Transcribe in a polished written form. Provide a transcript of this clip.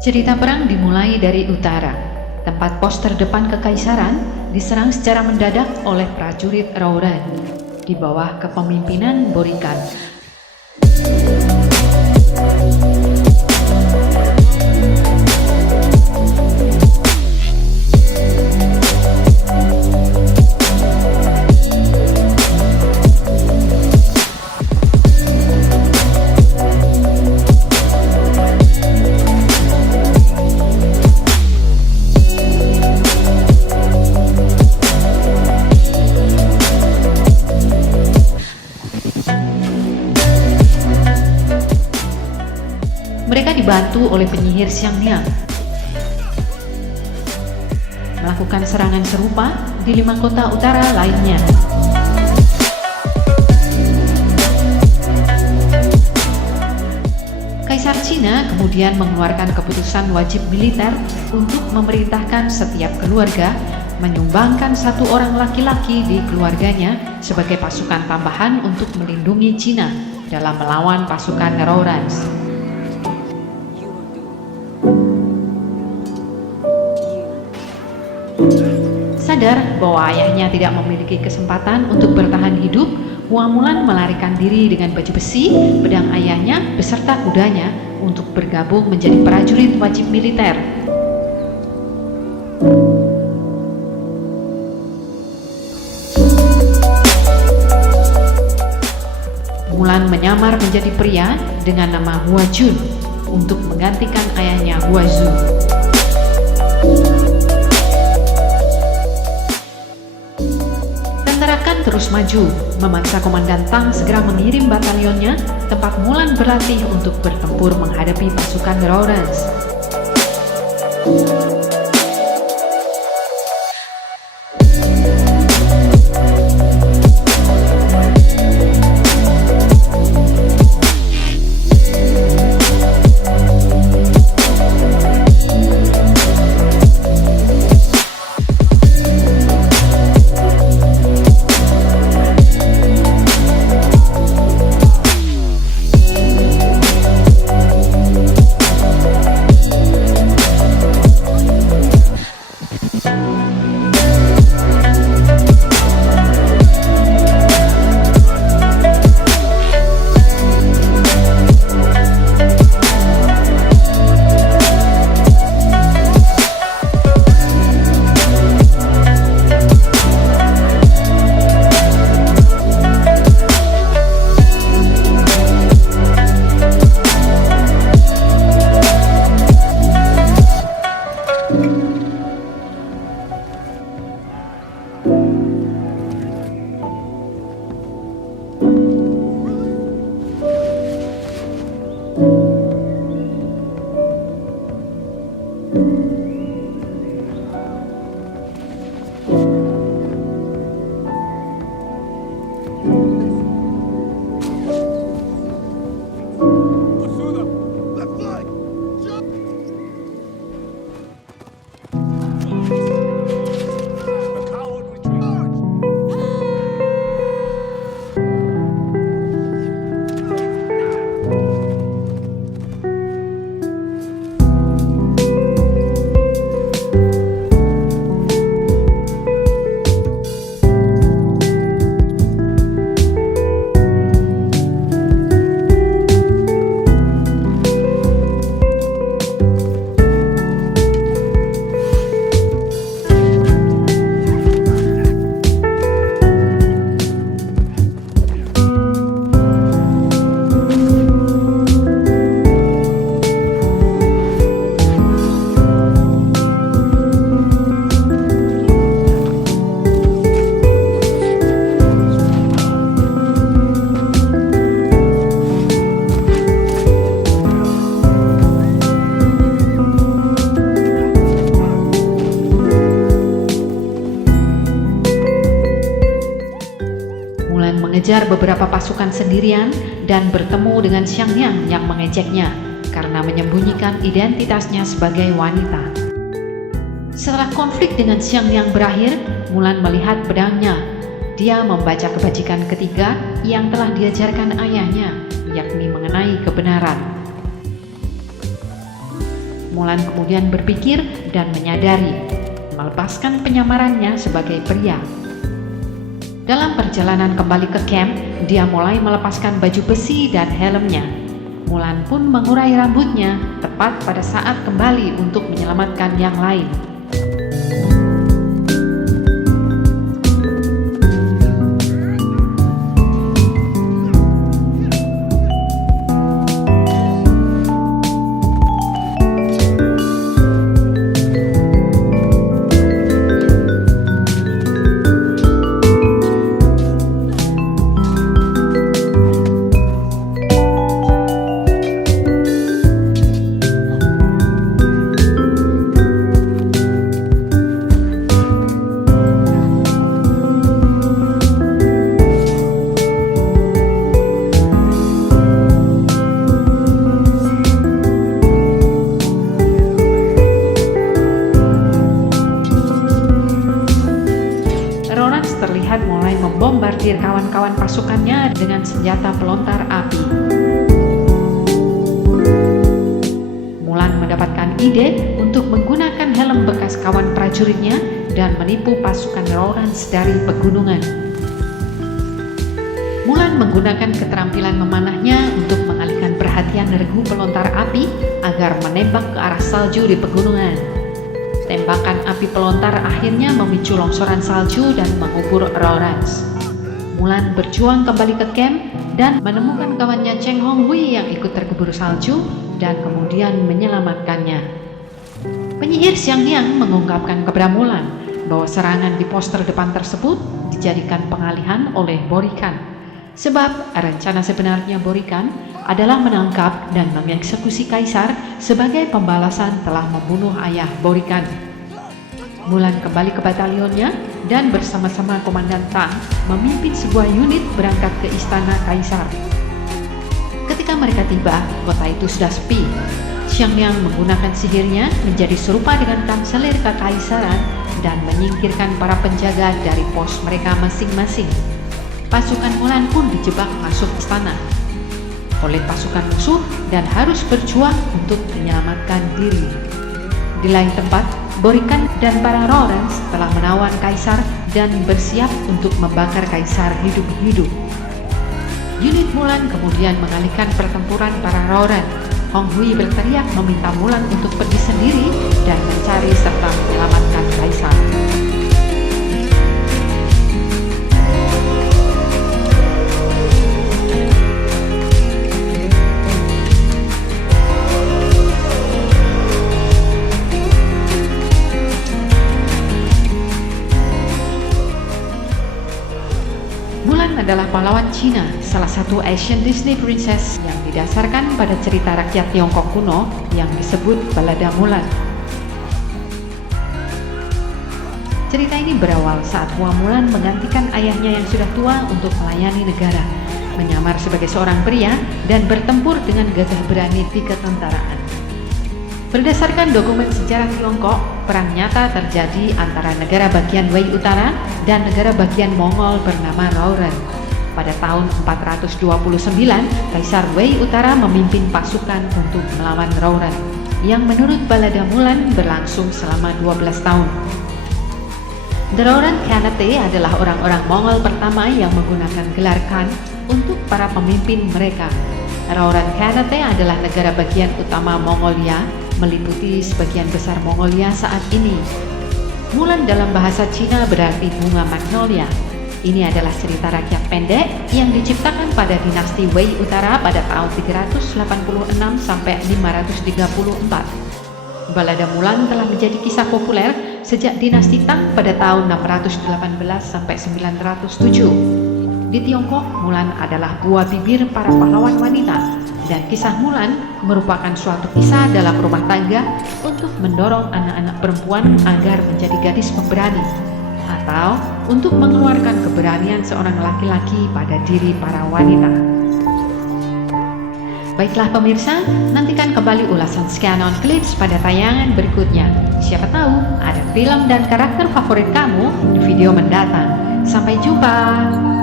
Cerita perang dimulai dari utara. Tempat pos terdepan kekaisaran diserang secara mendadak oleh prajurit Rauran di bawah kepemimpinan Borikan. Mereka dibantu oleh penyihir Xiangniang melakukan serangan serupa di 5 kota utara lainnya. Kaisar Cina kemudian mengeluarkan keputusan wajib militer untuk memerintahkan setiap keluarga menyumbangkan 1 orang laki-laki di keluarganya sebagai pasukan tambahan untuk melindungi Cina dalam melawan pasukan Raurans. Sadar bahwa ayahnya tidak memiliki kesempatan untuk bertahan hidup, Hua Mulan melarikan diri dengan baju besi, pedang ayahnya beserta kudanya untuk bergabung menjadi prajurit wajib militer. Mulan menyamar menjadi pria dengan nama Hua Jun untuk menggantikan ayahnya Hua Zu. Tentara terus maju, memaksa komandan Tang segera mengirim batalionnya tempat Mulan berlatih untuk bertempur menghadapi pasukan Raurans. mengejar beberapa pasukan sendirian dan bertemu dengan Xiangyang yang mengejeknya karena menyembunyikan identitasnya sebagai wanita. Setelah konflik dengan Xiangyang berakhir, Mulan melihat pedangnya. Dia membaca kebajikan ketiga yang telah diajarkan ayahnya, yakni mengenai kebenaran. Mulan kemudian berpikir dan menyadari, melepaskan penyamarannya sebagai pria. Dalam perjalanan kembali ke camp, dia mulai melepaskan baju besi dan helmnya. Mulan pun mengurai rambutnya tepat pada saat kembali untuk menyelamatkan yang lain. Terlihat mulai membombardir kawan-kawan pasukannya dengan senjata pelontar api. Mulan mendapatkan ide untuk menggunakan helm bekas kawan prajuritnya dan menipu pasukan Lawrence dari pegunungan. Mulan menggunakan keterampilan memanahnya untuk mengalihkan perhatian regu pelontar api agar menembak ke arah salju di pegunungan. Tembakan api pelontar akhirnya memicu longsoran salju dan mengubur Lawrence. Mulan berjuang kembali ke camp dan menemukan kawannya Cheng Honghui yang ikut terkebur salju dan kemudian menyelamatkannya. Penyihir Xiangyang mengungkapkan kepada Mulan bahwa serangan di pos terdepan tersebut dijadikan pengalihan oleh Borikan. Sebab rencana sebenarnya Borikan adalah menangkap dan mengeksekusi Kaisar sebagai pembalasan telah membunuh ayah Borikan. Mulan kembali ke batalionnya dan bersama-sama Komandan Tang memimpin sebuah unit berangkat ke istana Kaisar. Ketika mereka tiba, kota itu sudah sepi. Xiangyang menggunakan sihirnya menjadi serupa dengan kanselir kekaisaran dan menyingkirkan para penjaga dari pos mereka masing-masing. Pasukan Mulan pun dijebak masuk istana oleh pasukan musuh dan harus berjuang untuk menyelamatkan diri. Di lain tempat, Borikan dan para Lawrence telah menawan Kaisar dan bersiap untuk membakar Kaisar hidup-hidup. Unit Mulan kemudian mengalihkan pertempuran para Lawrence. Honghui berteriak meminta Mulan untuk pergi sendiri dan mencari serta menyelamatkan Kaisar. Mulan adalah pahlawan Cina, salah satu Asian Disney Princess yang didasarkan pada cerita rakyat Tiongkok kuno yang disebut Balada Mulan. Cerita ini berawal saat Hua Mulan menggantikan ayahnya yang sudah tua untuk melayani negara, menyamar sebagai seorang pria dan bertempur dengan gagah berani di ketentaraan. Berdasarkan dokumen sejarah Tiongkok, perang nyata terjadi antara negara bagian Wei Utara dan negara bagian Mongol bernama Lauren. Pada tahun 429, Kaisar Wei Utara memimpin pasukan untuk melawan Lauren, yang menurut Balada Mulan berlangsung selama 12 tahun. The Lauren Khanate adalah orang-orang Mongol pertama yang menggunakan gelar Khan untuk para pemimpin mereka. Lauren Khanate adalah negara bagian utama Mongolia, meliputi sebagian besar Mongolia saat ini. Mulan dalam bahasa Cina berarti bunga magnolia. Ini adalah cerita rakyat pendek yang diciptakan pada dinasti Wei Utara pada tahun 386 sampai 534. Balada Mulan telah menjadi kisah populer sejak dinasti Tang pada tahun 618 sampai 907. Di Tiongkok, Mulan adalah buah bibir para pahlawan wanita. Dan kisah Mulan merupakan suatu kisah dalam rumah tangga untuk mendorong anak-anak perempuan agar menjadi gadis pemberani. atau untuk mengeluarkan keberanian seorang laki-laki pada diri para wanita. Baiklah pemirsa, nantikan kembali ulasan Scanon Clips pada tayangan berikutnya. Siapa tahu ada film dan karakter favorit kamu di video mendatang. Sampai jumpa.